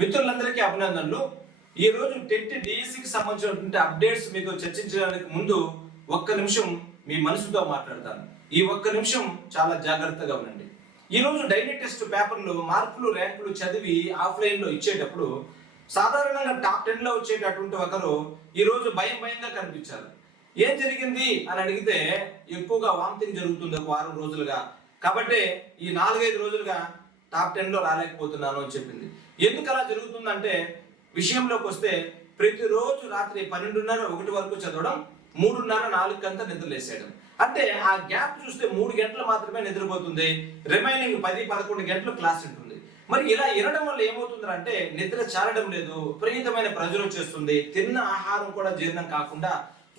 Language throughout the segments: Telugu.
మిత్రులందరికీ అభినందనలు. ఈ రోజు టెట్ డిఎస్సికి సంబంధించినటువంటి అప్డేట్స్ మీతో చర్చించడానికి ముందు ఒక్క నిమిషం మీ మనసుతో మాట్లాడతాను. ఈ ఒక్క నిమిషం చాలా జాగ్రత్తగా ఉండండి. ఈ రోజు డైలీ టెస్ట్ పేపర్లు మార్కులు ర్యాంకులు చదివి ఆఫ్లైన్లో ఇచ్చేటప్పుడు సాధారణంగా టాప్ టెన్లో వచ్చేటటువంటి ఒకరు ఈ రోజు భయం భయంగా కనిపించారు. ఏం జరిగింది అని అడిగితే ఎక్కువగా వామితింగ్ జరుగుతుంది ఒక వారం రోజులుగా. కాబట్టి ఈ నాలుగైదు రోజులుగా టాప్ టెన్లో రాలేకపోతున్నాను అని చెప్పింది. ఎందుకు అలా జరుగుతుందంటే విషయంలోకి వస్తే ప్రతిరోజు రాత్రి పన్నెండున్నర ఒకటి వరకు చదవడం మూడున్నర నాలుగు కంతా నిద్రలేసేయడం అంటే ఆ గ్యాప్ చూస్తే మూడు గంటలు మాత్రమే నిద్రపోతుంది. రిమైనింగ్ పది పదకొండు గంటలు క్లాస్ ఉంటుంది. మరి ఇలా వినడం వల్ల ఏమవుతుందంటే నిద్ర చాలడం లేదు విపరీతమైన ప్రజలు వచ్చేస్తుంది తిన్న ఆహారం కూడా జీర్ణం కాకుండా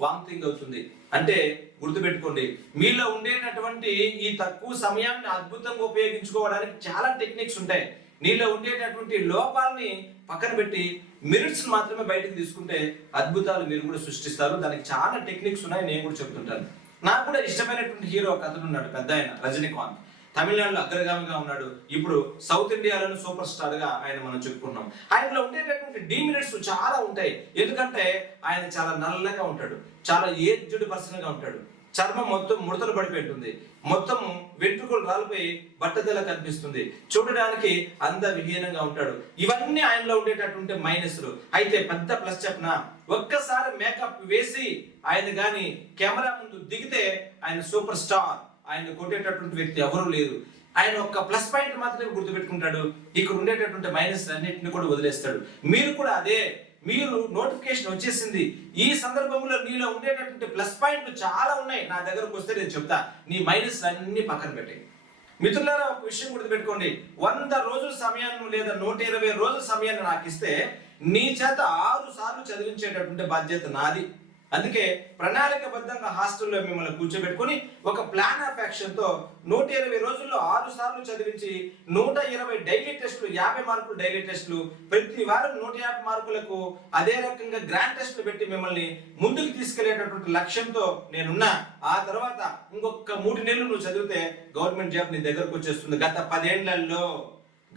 వామిటింగ్ అవుతుంది. అంటే గుర్తుపెట్టుకోండి. మీలో ఉండేటటువంటి ఈ తక్కువ సమయాన్ని అద్భుతంగా ఉపయోగించుకోవడానికి చాలా టెక్నిక్స్ ఉంటాయి. నీలో ఉండేటటువంటి లోపాలని పక్కన పెట్టి మినిట్స్ మాత్రమే బయటకు తీసుకుంటే అద్భుతాలు మీరు కూడా సృష్టిస్తారు. దానికి చాలా టెక్నిక్స్ ఉన్నాయి. నేను కూడా చెప్తుంటాను. నాకు కూడా ఇష్టమైనటువంటి హీరో ఒక అతను ఉన్నాడు పెద్ద ఆయన రజనీకాంత్. తమిళనాడులో అగ్రగామిగా ఉన్నాడు. ఇప్పుడు సౌత్ ఇండియాలోని సూపర్ స్టార్గా ఆయన మనం చెప్పుకున్నాం ఆయనలో ఉండేటటువంటి డీమినిట్స్ చాలా ఉంటాయి. ఎందుకంటే ఆయన చాలా నల్లగా ఉంటాడు. చాలా ఏజ్డ్ పర్సన్గా ఉంటాడు. చర్మం మొత్తం ముడతలు పడిపోయి ఉంటుంది మొత్తం వెంట్రుకలు రాలిపోయి బట్టదల కనిపిస్తుంది. చూడడానికి అంద విహీనంగా ఉంటాడు. ఇవన్నీ ఆయనలో ఉండేటటువంటి మైనస్లు. అయితే పెద్ద ప్లస్ చెప్పన? ఒక్కసారి మేకప్ వేసి ఆయన కానీ కెమెరా ముందు దిగితే ఆయన సూపర్ స్టార్. ఆయన కొట్టేటటువంటి వ్యక్తి ఎవరూ లేరు. ఆయన ఒక ప్లస్ పాయింట్ మాత్రమే గుర్తుపెట్టుకుంటాడు. ఇక్కడ ఉండేటటువంటి మైనస్ అన్నింటిని కూడా వదిలేస్తాడు. మీరు కూడా అదే మీరు నోటిఫికేషన్ వచ్చేసింది. ఈ సందర్భంలో నీలో ఉండేటటువంటి ప్లస్ పాయింట్లు చాలా ఉన్నాయి. నా దగ్గరకు వస్తే నేను చెప్తా. నీ మైనస్ అన్ని పక్కన పెట్టాయి. మిత్రులారా ఒక విషయం గుర్తుపెట్టుకోండి. వంద రోజుల సమయాన్ని లేదా నూట ఇరవై రోజుల సమయాన్ని నాకు ఇస్తే నీ చేత ఆరు సార్లు చదివించేటటువంటి బాధ్యత నాది. అందుకే ప్రణాళికబద్ధంగా హాస్టల్లో మిమ్మల్ని కూర్చోబెట్టుకుని ఒక ప్లాన్ ఆఫ్ యాక్షన్తో నూట ఇరవై రోజుల్లో ఆరు సార్లు చదివించి నూట ఇరవై డైలీ టెస్టులు యాభై మార్కులు డైలీ టెస్టులు ప్రతి వారం నూట యాభై మార్కులకు అదే రకంగా గ్రాండ్ టెస్టులు పెట్టి మిమ్మల్ని ముందుకు తీసుకెళ్ళేటటువంటి లక్ష్యంతో నేనున్నా. ఆ తర్వాత ఇంకొక మూడు నెలలు నువ్వు చదివితే గవర్నమెంట్ జాబ్ నీ దగ్గరకు వచ్చేస్తుంది. గత పదేళ్ళలో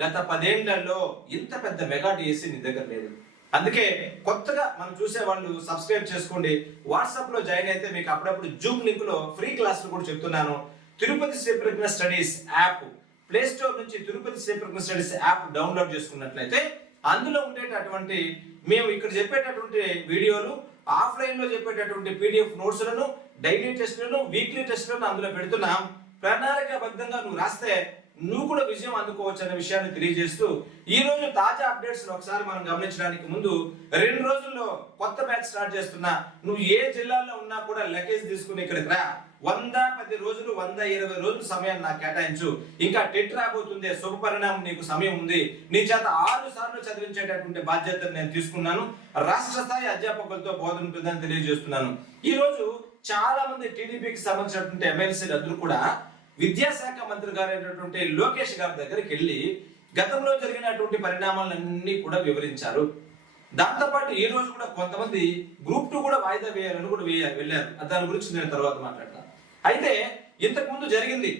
గత పదేళ్ళలో ఇంత పెద్ద మెగా డిఎస్సి నీ దగ్గర లేదు. అందుకే కొత్తగా మనం చూసే వాళ్ళు సబ్స్క్రైబ్ చేసుకోండి. వాట్సాప్లో జాయిన్ అయితే మీకు అప్పుడప్పుడు జూమ్ లింక్లో ఫ్రీ క్లాసులు కూడా చెప్తున్నాను. Tirupati Sriprajna studies app. Play store నుంచి Tirupati Sriprajna studies app download చేసుకున్నట్లయితే అందులో ఉండేటటువంటి మేము ఇక్కడ చెప్పేటటువంటి వీడియోలు ఆఫ్లైన్లో చెప్పేటటువంటి పీడిఎఫ్ నోట్స్లను డైలీ టెస్ట్లను వీక్లీ టెస్ట్లను అందులో పెడుతున్నాం. ప్రణాళికాబద్ధంగా నువ్వు రాస్తే నువ్వు కూడా విజయం అందుకోవచ్చు అనే విషయాన్ని తెలియజేస్తూ ఈ రోజు తాజా అప్డేట్స్ ఒకసారి మనం గమనించడానికి ముందు రెండు రోజుల్లో కొత్త బ్యాచ్ స్టార్ట్ చేస్తున్నా నువ్వు ఏ జిల్లాలో ఉన్నా కూడా లగేజ్ తీసుకుని ఇక్కడికి రా. వంద పది రోజులు వంద ఇరవై రోజులు సమయాన్ని నాకు కేటాయించు. ఇంకా టెట్ రాబోతుంది శుభ పరిణామం నీకు సమయం ఉంది. నీ చేత ఆరు సార్లు చదివించేటటువంటి బాధ్యతను నేను తీసుకున్నాను. రాష్ట్ర స్థాయి అధ్యాపకులతో బోధన ఉంటుందని తెలియజేస్తున్నాను. ఈ రోజు చాలా మంది టీడీపీకి సంబంధించినటువంటి ఎమ్మెల్సీలందరూ కూడా విద్యాశాఖ మంత్రి గారు అయినటువంటి లోకేష్ గారి దగ్గరికి వెళ్ళి గతంలో జరిగినటువంటి పరిణామాలన్నీ కూడా వివరించారు. దాంతోపాటు ఈ రోజు కూడా కొంతమంది గ్రూప్ టూ కూడా వాయిదా వేయాలని కూడా వెళ్ళారు. దాని గురించి నేను తర్వాత మాట్లాడతాను. అయితే ఇంతకు ముందు జరిగింది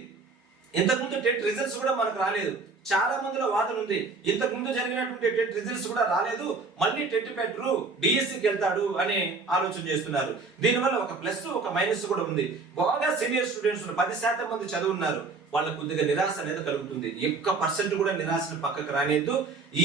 ఇంతకుముందు టెట్ రిజల్ట్స్ కూడా మనకు రాలేదు. చాలా మందిలో వాదన ఉంది. ఇంతకుముందు జరిగినటువంటి టెట్ రిజల్ట్స్ కూడా రాలేదు. మళ్ళీ టెట్ పెట్టరు డిఎస్సికి వెళ్తాడు అని ఆలోచన చేస్తున్నారు. దీనివల్ల ఒక ప్లస్ ఒక మైనస్ కూడా ఉంది. బాగా సీనియర్ స్టూడెంట్స్ పది శాతం మంది చదువున్నారు. వాళ్ళకు కొద్దిగా నిరాశ అనేది కలుగుతుంది. ఒక్క పర్సెంట్ కూడా నిరాశను పక్కకు రానియద్దు.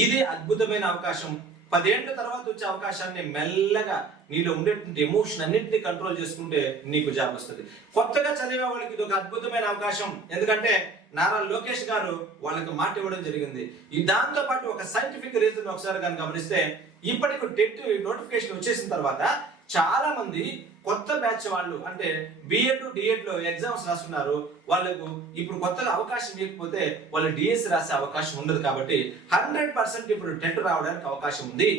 ఇదే అద్భుతమైన అవకాశం పదేళ్ళ తర్వాత వచ్చే అవకాశాన్ని మెల్లగా నీలో ఉండేటువంటి ఎమోషన్ అన్నింటినీ కంట్రోల్ చేసుకుంటే నీకు జాబ్ వస్తుంది. కొత్తగా చదివే వాళ్ళకి ఇది ఒక అద్భుతమైన అవకాశం. ఎందుకంటే నారా లోకేష్ గారు వాళ్ళకి మాట ఇవ్వడం జరిగింది. ఈ దాంతో పాటు ఒక సైంటిఫిక్ రీజన్ ఒకసారి కానీ గమనిస్తే ఇప్పటికి టెట్ నోటిఫికేషన్ వచ్చేసిన తర్వాత చాలా మంది కొత్త బ్యాచ్ వాళ్ళు అంటే బిఎడ్ డిఎడ్లో ఎగ్జామ్స్ రాస్తున్నారు వాళ్ళకు ఇప్పుడు కొత్తగా అవకాశం ఇవ్వకపోతే వాళ్ళు డిఎస్ రాసే అవకాశం ఉండదు కాబట్టి హండ్రెడ్ పర్సెంట్ ఇప్పుడు టెట్ రావడానికి అవకాశం ఉంది.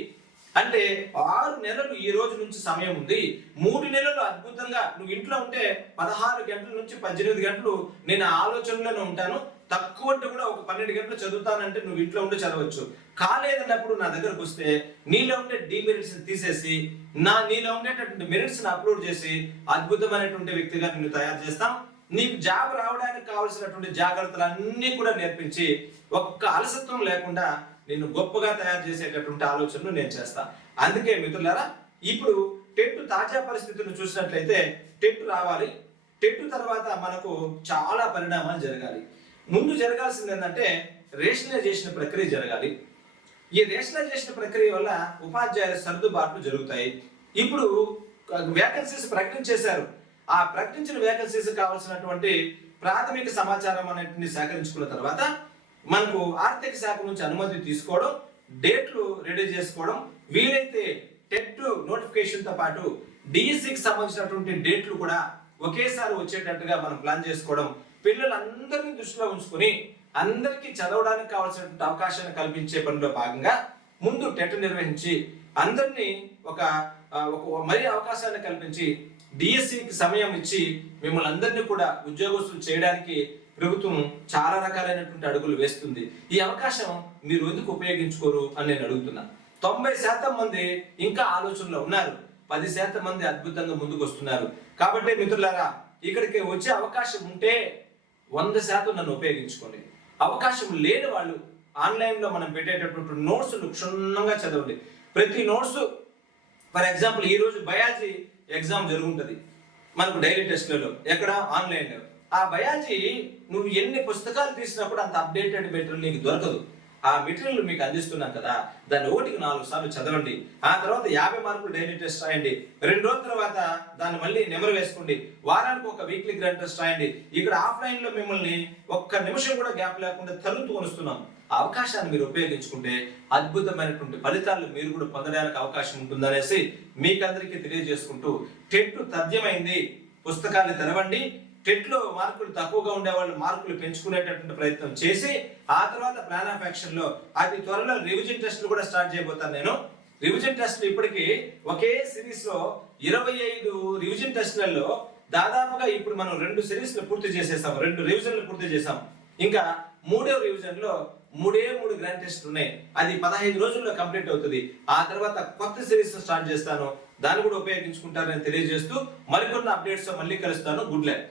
అంటే ఆరు నెలలు ఈ రోజు నుంచి సమయం ఉంది. మూడు నెలలు అద్భుతంగా నువ్వు ఇంట్లో ఉంటే పదహారు గంటల నుంచి పద్దెనిమిది గంటలు నేను ఆలోచనలోనే ఉంటాను. తక్కువ అంటే కూడా ఒక పన్నెండు గంటలు చదువుతానంటే నువ్వు ఇంట్లో ఉండి చదవచ్చు. కాలేదన్నప్పుడు నా దగ్గరకు వస్తే నీలో ఉండే డిమెరిట్స్ తీసేసి నా నీలో ఉండేటటువంటి మెరిట్స్ అప్లోడ్ చేసి అద్భుతమైనటువంటి వ్యక్తిగా నిన్ను తయారు చేస్తాం. నీకు జాబ్ రావడానికి కావలసినటువంటి జాగ్రత్తలు అన్నీ కూడా నేర్పించి ఒక్క అలసత్వం లేకుండా నేను గొప్పగా తయారు చేసేటటువంటి ఆలోచనలు నేను చేస్తాను అందుకే మిత్రులారా ఇప్పుడు టెట్ తాజా పరిస్థితులను చూసినట్లయితే టెట్ రావాలి. టెట్ తర్వాత మనకు చాలా పరిణామాలు జరగాలి. ముందు జరగాల్సింది ఏంటంటే రేషనలైజేషన్ ప్రక్రియ జరగాలి. ఈ రేషనలైజేషన్ ప్రక్రియ వల్ల ఉపాధ్యాయుల సర్దుబాట్లు జరుగుతాయి. ఇప్పుడు వేకెన్సీస్ ప్రకటించేశారు ఆ ప్రకటించిన వేకెన్సీస్ కావాల్సినటువంటి ప్రాథమిక సమాచారం అనేటిని సేకరించుకున్న తర్వాత మనకు ఆర్థిక శాఖ నుంచి అనుమతి తీసుకోవడం డేట్లు రెడీ చేసుకోవడం వీలైతే టెట్ నోటిఫికేషన్తో పాటు డిఎస్సికి సంబంధించినటువంటి డేట్లు కూడా ఒకేసారి వచ్చేటట్టుగా మనం ప్లాన్ చేసుకోవడం పిల్లలందరినీ దృష్టిలో ఉంచుకొని అందరికీ చదవడానికి కావాల్సినటువంటి అవకాశాన్ని కల్పించే పనిలో భాగంగా ముందు టెట్ నిర్వహించి అందరినీ ఒక ఒక మరీ అవకాశాన్ని కల్పించి డిఎస్సికి సమయం ఇచ్చి మిమ్మల్ని అందరినీ కూడా ఉద్యోగస్తులు చేయడానికి ప్రభుత్వం చాలా రకాలైనటువంటి అడుగులు వేస్తుంది. ఈ అవకాశం మీరు ఎందుకు ఉపయోగించుకోరు అని నేను అడుగుతున్నా. తొంభై శాతం మంది ఇంకా ఆలోచనలో ఉన్నారు. పది శాతం మంది అద్భుతంగా ముందుకు వస్తున్నారు. కాబట్టి మిత్రులారా ఇక్కడికి వచ్చే అవకాశం ఉంటే వంద శాతం నన్ను ఉపయోగించుకోండి. అవకాశం లేని వాళ్ళు ఆన్లైన్లో మనం పెట్టేటటువంటి నోట్స్ను క్షుణ్ణంగా చదవండి. ప్రతి నోట్స్ ఫర్ ఎగ్జాంపుల్ ఈ రోజు బయాలజీ ఎగ్జామ్ జరుగుతుంది మనకు డైలీ టెస్ట్లలో ఎక్కడ? ఆన్లైన్ ఆ బయాలజీ నువ్వు ఎన్ని పుస్తకాలు తీసినప్పుడు అంత అప్డేటెడ్ మెటీరియల్ నీకు దొరకదు. ఆ మెటీరియల్ మీకు అందిస్తున్నాం కదా. దాన్ని ఒకటికి నాలుగు సార్లు చదవండి. ఆ తర్వాత యాభై మార్కులు డైలీ టెస్ట్ రాయండి. రెండు రోజుల తర్వాత దాన్ని మళ్ళీ నెమరు వేసుకోండి. వారానికి ఒక వీక్లీ గ్రాండ్ టెస్ట్ రాయండి. ఇక్కడ ఆఫ్లైన్లో మిమ్మల్ని ఒక్క నిమిషం కూడా గ్యాప్ లేకుండా తరుతూ కొనుస్తున్నాం అవకాశాన్ని మీరు ఉపయోగించుకుంటే అద్భుతమైనటువంటి ఫలితాలు మీరు కూడా పొందడానికి అవకాశం ఉంటుందనేసి మీకందరికీ తెలియజేసుకుంటూ టెట్ తథ్యమైంది. పుస్తకాన్ని తెరవండి. టెట్లో మార్కులు తక్కువగా ఉండే వాళ్ళు మార్కులు పెంచుకునేటటువంటి ప్రయత్నం చేసి ఆ తర్వాత ప్లాన్ ఆఫ్ యాక్షన్లో అతి త్వరలో రివిజన్ టెస్ట్లు కూడా స్టార్ట్ చేయబోతాను నేను. రివిజన్ టెస్ట్లు ఇప్పటికీ ఒకే సిరీస్లో ఇరవై ఐదు రివిజన్ టెస్ట్లలో దాదాపుగా ఇప్పుడు మనం రెండు సిరీస్లు పూర్తి చేసేసాం రెండు రివిజన్లు పూర్తి చేసాం ఇంకా మూడో రివిజన్లో మూడే మూడు గ్రాండ్ టెస్ట్ ఉన్నాయి. అది పదహైదు రోజుల్లో కంప్లీట్ అవుతుంది. ఆ తర్వాత కొత్త సిరీస్ స్టార్ట్ చేస్తాను. దాన్ని కూడా ఉపయోగించుకుంటారని తెలియజేస్తూ మరికొన్ని అప్డేట్స్ మళ్ళీ కలుస్తాను. Good luck